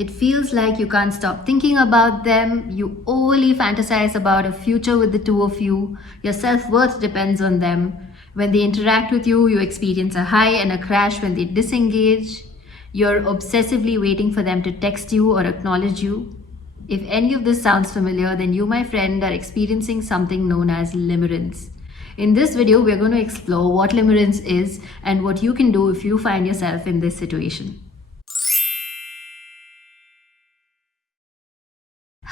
It feels like you can't stop thinking about them. You overly fantasize about a future with the two of you. Your self-worth depends on them. When they interact with you, you experience a high and a crash when they disengage. You're obsessively waiting for them to text you or acknowledge you. If any of this sounds familiar, then you, my friend, are experiencing something known as limerence. In this video, we're going to explore what limerence is and what you can do if you find yourself in this situation.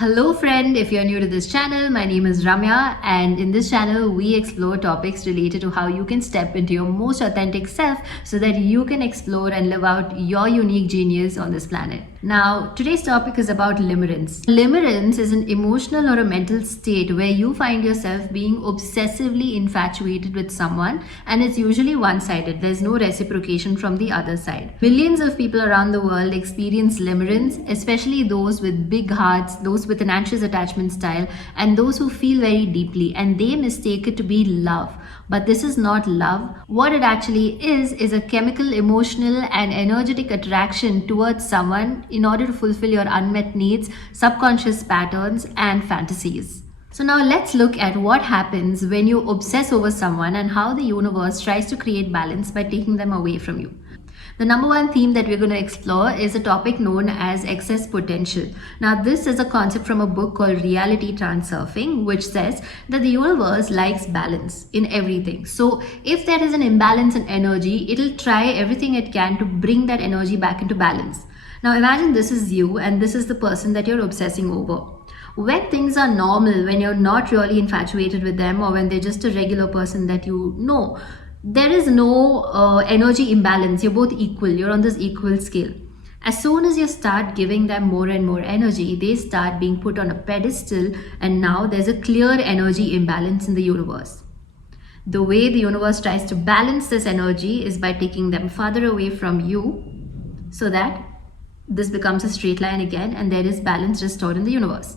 Hello friend, if you're new to this channel, my name is Ramya, and in this channel we explore topics related to how you can step into your most authentic self so that you can explore and live out your unique genius on this planet. Now, today's topic is about limerence. Limerence is an emotional or a mental state where you find yourself being obsessively infatuated with someone, and it's usually one-sided. There's no reciprocation from the other side. Millions of people around the world experience limerence, especially those with big hearts, those with an anxious attachment style, and those who feel very deeply, and they mistake it to be love. But this is not love. What it actually is a chemical, emotional, and energetic attraction towards someone in order to fulfill your unmet needs, subconscious patterns, and fantasies. So now let's look at what happens when you obsess over someone and how the universe tries to create balance by taking them away from you. The number one theme that we're going to explore is a topic known as excess potential. Now, this is a concept from a book called Reality Transurfing, which says that the universe likes balance in everything. So if there is an imbalance in energy, it'll try everything it can to bring that energy back into balance. Now, imagine this is you and this is the person that you're obsessing over. When things are normal, when you're not really infatuated with them, or when they're just a regular person that you know, there is no energy imbalance. You're both equal. You're on this equal scale. As soon as you start giving them more and more energy, they start being put on a pedestal, and now there's a clear energy imbalance in the universe. The way the universe tries to balance this energy is by taking them farther away from you so that this becomes a straight line again and there is balance restored in the universe.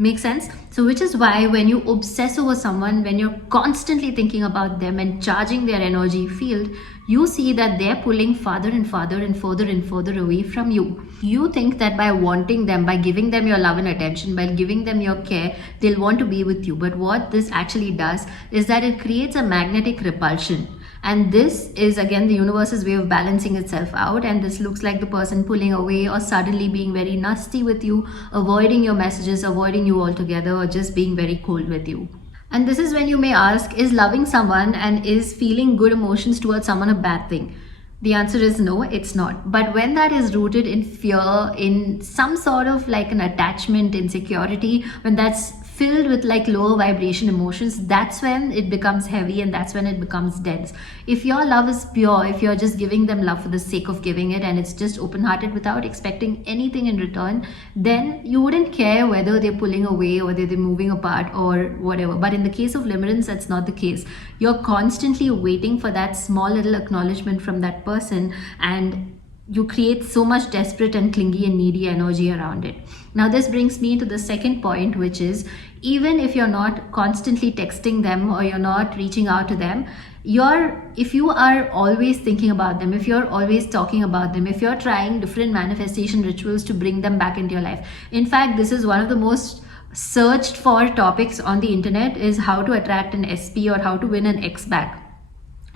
Make sense? So which is why when you obsess over someone, when you're constantly thinking about them and charging their energy field, you see that they're pulling farther and farther and further and further away from you. You think that by wanting them, by giving them your love and attention, by giving them your care, they'll want to be with you. But what this actually does is that it creates a magnetic repulsion. And this is again the universe's way of balancing itself out, and this looks like the person pulling away or suddenly being very nasty with you, avoiding your messages, avoiding you altogether, or just being very cold with you. And this is when you may ask, is loving someone and is feeling good emotions towards someone a bad thing? The answer is no, it's not. But when that is rooted in fear, in some sort of like an attachment, insecurity, when that's filled with like lower vibration emotions, that's when it becomes heavy and that's when it becomes dense. If your love is pure, if you're just giving them love for the sake of giving it and it's just open-hearted without expecting anything in return, then you wouldn't care whether they're pulling away or whether they're moving apart or whatever. But in the case of limerence, that's not the case. You're constantly waiting for that small little acknowledgement from that person, and you create so much desperate and clingy and needy energy around it. Now this brings me to the second point, which is even if you're not constantly texting them or you're not reaching out to them, if you are always thinking about them, if you're always talking about them, if you're trying different manifestation rituals to bring them back into your life. In fact, this is one of the most searched for topics on the internet, is how to attract an SP or how to win an ex back.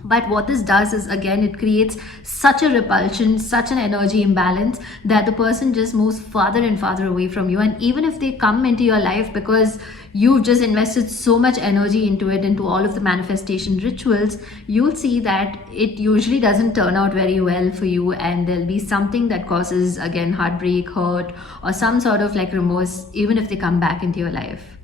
But what this does is, again, it creates such a repulsion, such an energy imbalance that the person just moves farther and farther away from you. And even if they come into your life because you've just invested so much energy into it, into all of the manifestation rituals, you'll see that it usually doesn't turn out very well for you, and there'll be something that causes, again, heartbreak, hurt, or some sort of like remorse, even if they come back into your life.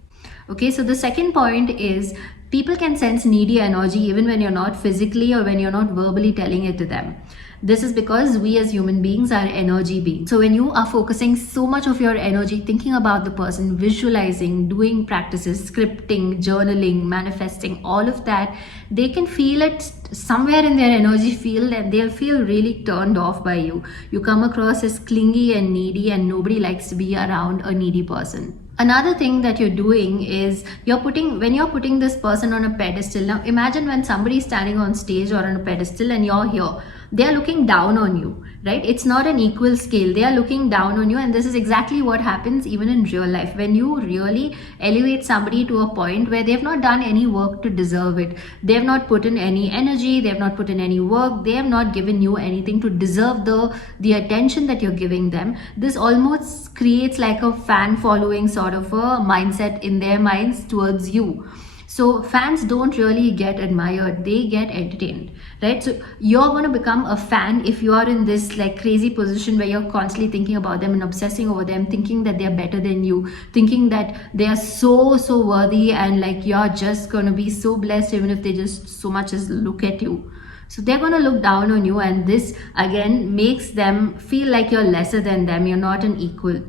Okay, so the second point is people can sense needy energy even when you're not physically or when you're not verbally telling it to them. This is because we as human beings are energy beings. So when you are focusing so much of your energy thinking about the person, visualizing, doing practices, scripting, journaling, manifesting, all of that, they can feel it somewhere in their energy field and they'll feel really turned off by you. You come across as clingy and needy, and nobody likes to be around a needy person. Another thing that you're doing is when you're putting this person on a pedestal. Now imagine when somebody's standing on stage or on a pedestal and you're here. They're looking down on you, right? It's not an equal scale. They are looking down on you, and this is exactly what happens even in real life. When you really elevate somebody to a point where they have not done any work to deserve it, they have not put in any energy, they have not put in any work, they have not given you anything to deserve the attention that you're giving them, this almost creates like a fan following sort of a mindset in their minds towards you. So fans don't really get admired, they get entertained, right? So you're going to become a fan if you are in this like crazy position where you're constantly thinking about them and obsessing over them, thinking that they're better than you, thinking that they are so worthy, and like you're just going to be so blessed even if they just so much as look at you. So they're going to look down on you, and this again makes them feel like you're lesser than them, you're not an equal.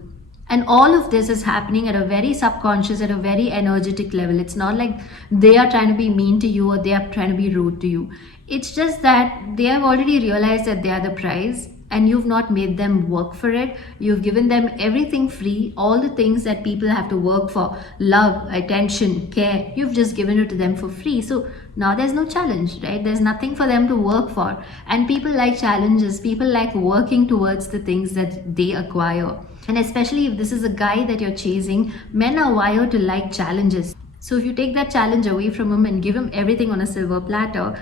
And all of this is happening at a very subconscious, at a very energetic level. It's not like they are trying to be mean to you or they are trying to be rude to you. It's just that they have already realized that they are the prize, and you've not made them work for it. You've given them everything free, all the things that people have to work for, love, attention, care. You've just given it to them for free. So now there's no challenge, right? There's nothing for them to work for. And people like challenges, people like working towards the things that they acquire. And especially if this is a guy that you're chasing, men are wired to like challenges. So if you take that challenge away from him and give him everything on a silver platter,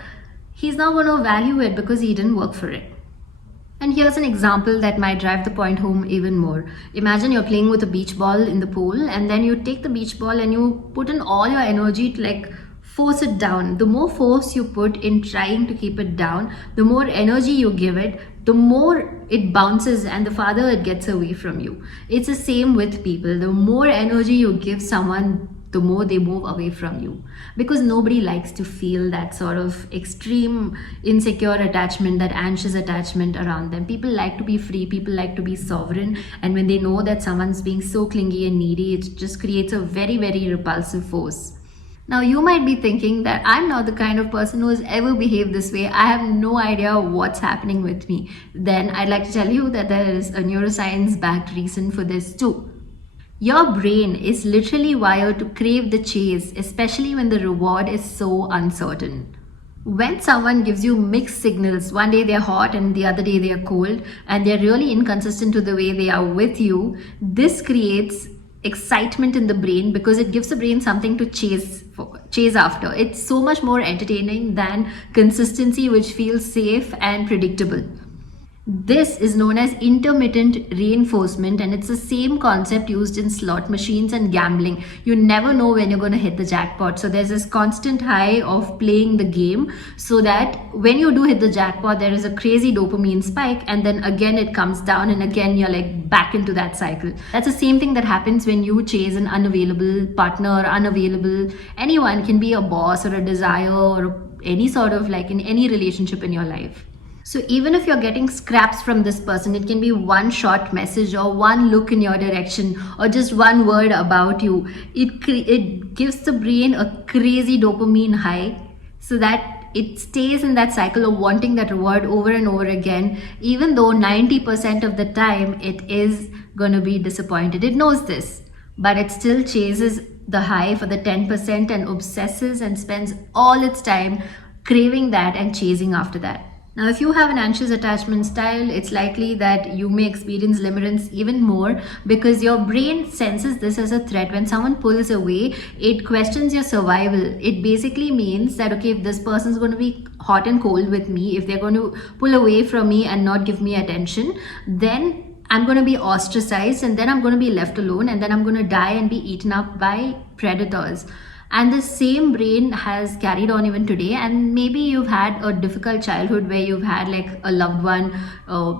he's not going to value it because he didn't work for it. And here's an example that might drive the point home even more. Imagine you're playing with a beach ball in the pool, and then you take the beach ball and you put in all your energy to like force it down. The more force you put in trying to keep it down, the more energy you give it, the more it bounces and the farther it gets away from you. It's the same with people. The more energy you give someone, the more they move away from you, because nobody likes to feel that sort of extreme insecure attachment, that anxious attachment around them. People like to be free, people like to be sovereign, and when they know that someone's being so clingy and needy, it just creates a very repulsive force. Now you might be thinking that I'm not the kind of person who has ever behaved this way. I have no idea what's happening with me. Then I'd like to tell you that there is a neuroscience backed reason for this too. Your brain is literally wired to crave the chase, especially when the reward is so uncertain. When someone gives you mixed signals, one day they're hot and the other day they're cold, and they're really inconsistent to the way they are with you, this creates excitement in the brain because it gives the brain something to chase after. It's so much more entertaining than consistency, which feels safe and predictable. This is known as intermittent reinforcement, and it's the same concept used in slot machines and gambling. You never know when you're going to hit the jackpot. So there's this constant high of playing the game, so that when you do hit the jackpot, there is a crazy dopamine spike, and then again it comes down, and again you're like back into that cycle. That's the same thing that happens when you chase an unavailable partner, unavailable anyone. Can be a boss or a desire or any sort of like in any relationship in your life. So even if you're getting scraps from this person, it can be one short message or one look in your direction or just one word about you. It gives the brain a crazy dopamine high, so that it stays in that cycle of wanting that reward over and over again, even though 90% of the time it is going to be disappointed. It knows this, but it still chases the high for the 10% and obsesses and spends all its time craving that and chasing after that. Now, if you have an anxious attachment style, it's likely that you may experience limerence even more, because your brain senses this as a threat. When someone pulls away, it questions your survival. It basically means that, okay, if this person's going to be hot and cold with me, if they're going to pull away from me and not give me attention, then I'm going to be ostracized, and then I'm going to be left alone, and then I'm going to die and be eaten up by predators. And the same brain has carried on even today. And maybe you've had a difficult childhood where you've had like a loved one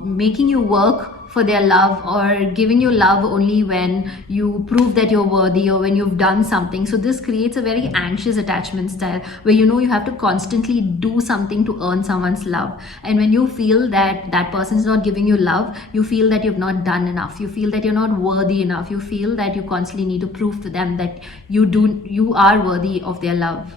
making you work for their love, or giving you love only when you prove that you're worthy or when you've done something. So this creates a very anxious attachment style where you know you have to constantly do something to earn someone's love. And when you feel that that person is not giving you love, you feel that you've not done enough. You feel that you're not worthy enough. You feel that you constantly need to prove to them that you are worthy of their love.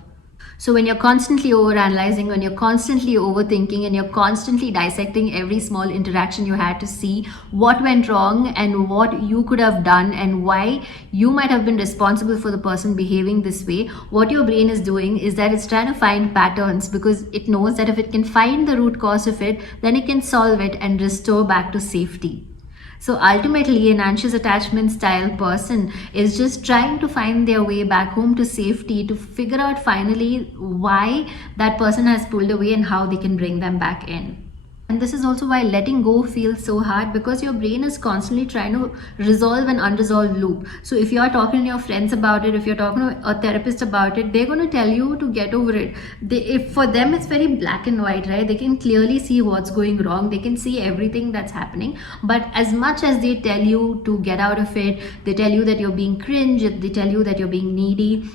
So when you're constantly overanalyzing, when you're constantly overthinking, and you're constantly dissecting every small interaction you had to see what went wrong and what you could have done and why you might have been responsible for the person behaving this way, what your brain is doing is that it's trying to find patterns, because it knows that if it can find the root cause of it, then it can solve it and restore back to safety. So ultimately, an anxious attachment style person is just trying to find their way back home to safety, to figure out finally why that person has pulled away and how they can bring them back in. And this is also why letting go feels so hard, because your brain is constantly trying to resolve an unresolved loop. So if you're talking to your friends about it, if you're talking to a therapist about it, they're going to tell you to get over it. If for them it's very black and white, right? They can clearly see what's going wrong. They can see everything that's happening. But as much as they tell you to get out of it, they tell you that you're being cringe, they tell you that you're being needy,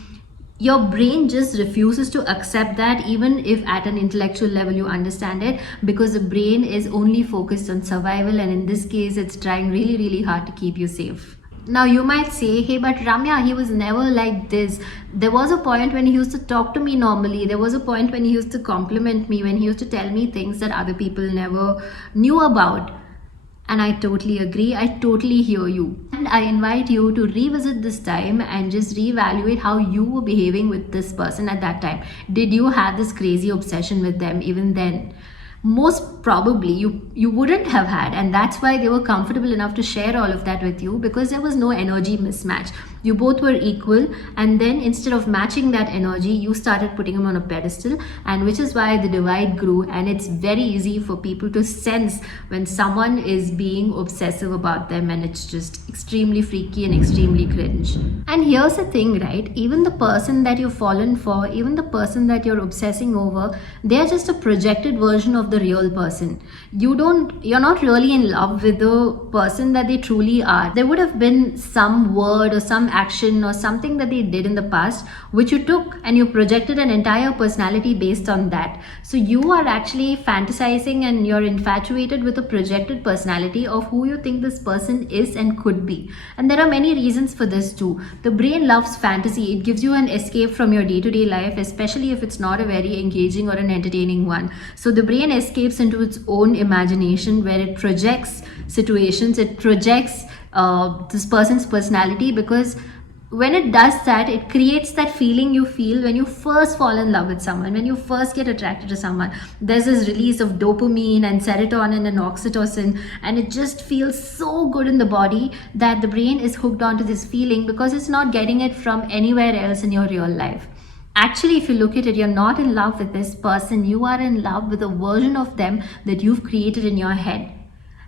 your brain just refuses to accept that, even if at an intellectual level you understand it, because the brain is only focused on survival, and in this case it's trying really, really hard to keep you safe. Now you might say, hey, but Ramya, he was never like this. There was a point when he used to talk to me normally. There was a point when he used to compliment me, when he used to tell me things that other people never knew about. And I totally agree. I totally hear you. And I invite you to revisit this time and just reevaluate how you were behaving with this person at that time. Did you have this crazy obsession with them even then? Most probably you wouldn't have had, and that's why they were comfortable enough to share all of that with you, because there was no energy mismatch. You both were equal, and then instead of matching that energy, you started putting them on a pedestal, and which is why the divide grew. And it's very easy for people to sense when someone is being obsessive about them, and it's just extremely freaky and extremely cringe. And here's the thing, right? Even the person that you've fallen for, even the person that you're obsessing over, they're just a projected version of the real person. You're not really in love with the person that they truly are. There would have been some word or some action or something that they did in the past which you took and you projected an entire personality based on that. So you are actually fantasizing and you're infatuated with a projected personality of who you think this person is and could be. And there are many reasons for this too. The brain loves fantasy. It gives you an escape from your day-to-day life, especially if it's not a very engaging or an entertaining one. So the brain escapes into its own imagination, where it projects situations, it projects this person's personality, because when it does that, it creates that feeling you feel when you first fall in love with someone, when you first get attracted to someone. There's this release of dopamine and serotonin and oxytocin, and it just feels so good in the body that the brain is hooked onto this feeling, because it's not getting it from anywhere else in your real life. Actually, if you look at it, you're not in love with this person. You are in love with a version of them that you've created in your head.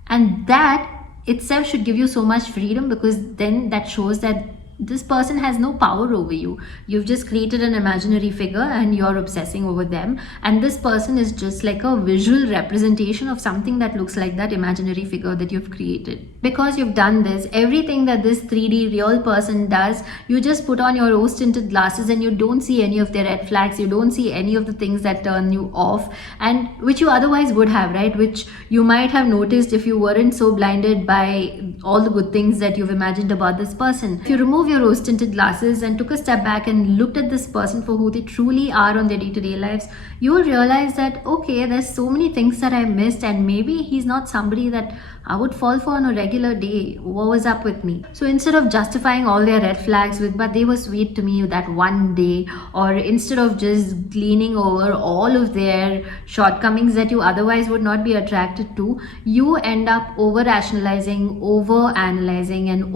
And that itself should give you so much freedom, because then that shows that this person has no power over you. You've just created an imaginary figure and you're obsessing over them, and this person is just like a visual representation of something that looks like that imaginary figure that you've created. Because you've done this, everything that this 3D real person does, you just put on your rose-tinted glasses and you don't see any of their red flags, you don't see any of the things that turn you off, and which you otherwise would have, right? Which you might have noticed if you weren't so blinded by all the good things that you've imagined about this person. If you remove your rose-tinted glasses and took a step back and looked at this person for who they truly are on their day-to-day lives, you will realize that, okay, there's so many things that I missed, and maybe he's not somebody that I would fall for on a regular day. What was up with me? So instead of justifying all their red flags with, but they were sweet to me that one day, or instead of just gleaning over all of their shortcomings that you otherwise would not be attracted to, you end up over-rationalizing, over-analyzing, and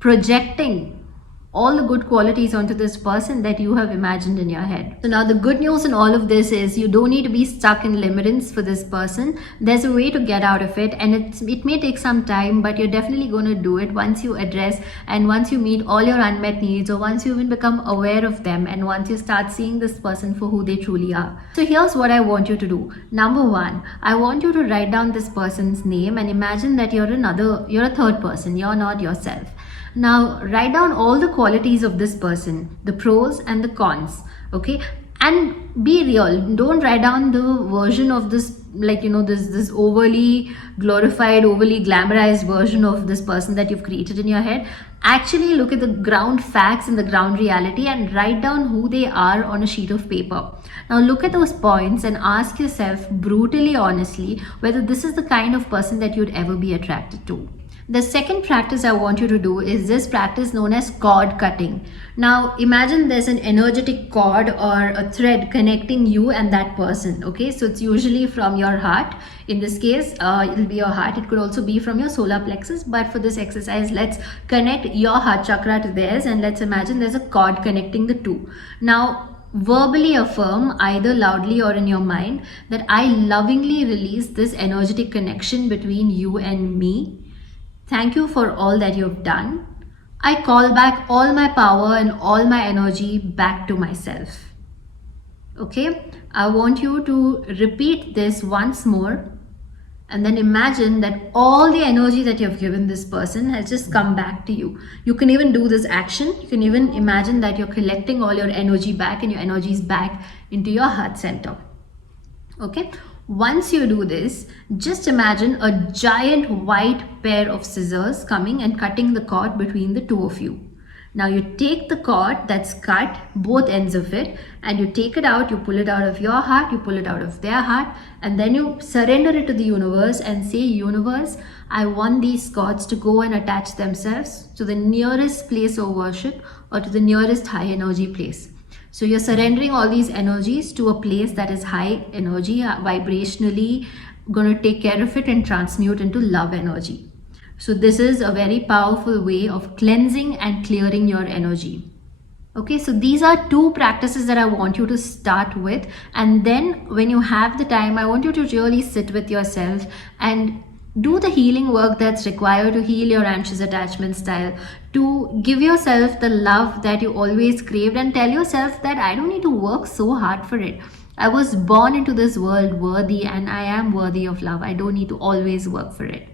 projecting all the good qualities onto this person that you have imagined in your head. So now the good news in all of this is you don't need to be stuck in limerence for this person. There's a way to get out of it, and it may take some time, but you're definitely going to do it once you address and once you meet all your unmet needs, or once you even become aware of them, and once you start seeing this person for who they truly are. So here's what I want you to do. Number one, I want you to write down this person's name and imagine that you're a third person. You're not yourself. Now write down all the qualities of this person, the pros and the cons, okay? And be real. Don't write down the version of this like, you know, this overly glorified, overly glamorized version of this person that you've created in your head. Actually look at the ground facts and the ground reality and write down who they are on a sheet of paper. Now look at those points and ask yourself brutally honestly whether this is the kind of person that you'd ever be attracted to. The second practice I want you to do is this practice known as cord cutting. Now imagine there's an energetic cord or a thread connecting you and that person. Okay, so it's usually from your heart. In this case, it'll be your heart. It could also be from your solar plexus, but for this exercise, let's connect your heart chakra to theirs, and let's imagine there's a cord connecting the two. Now verbally affirm, either loudly or in your mind, that I lovingly release this energetic connection between you and me. Thank you for all that you've done. I call back all my power and all my energy back to myself. Okay, I want you to repeat this once more, and then imagine that all the energy that you've given this person has just come back to you. You can even do this action. You can even imagine that you're collecting all your energy back, and your energy is back into your heart center. Okay. Once you do this, just imagine a giant white pair of scissors coming and cutting the cord between the two of you. Now you take the cord that's cut, both ends of it, and you take it out, you pull it out of your heart, you pull it out of their heart, and then you surrender it to the universe and say, universe, I want these cords to go and attach themselves to the nearest place of worship or to the nearest high energy place. So you're surrendering all these energies to a place that is high energy, vibrationally going to take care of it and transmute into love energy. So this is a very powerful way of cleansing and clearing your energy. Okay, so these are two practices that I want you to start with. And then when you have the time, I want you to really sit with yourself and do the healing work that's required to heal your anxious attachment style, to give yourself the love that you always craved, and tell yourself that I don't need to work so hard for it. I was born into this world worthy, and I am worthy of love. I don't need to always work for it.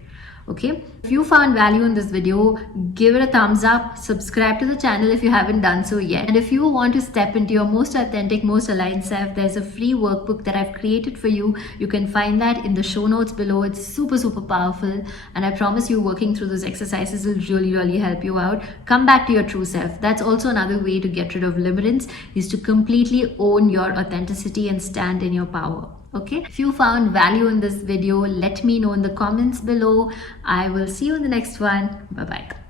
Okay, if you found value in this video, give it a thumbs up, subscribe to the channel if you haven't done so yet. And if you want to step into your most authentic, most aligned self, there's a free workbook that I've created for you. You can find that in the show notes below. It's super powerful, and I promise you working through those exercises will really help you out. Come back to your true self. That's also another way to get rid of limerence, is to completely own your authenticity and stand in your power. Okay, if you found value in this video, let me know in the comments below. I will see you in the next one. Bye bye.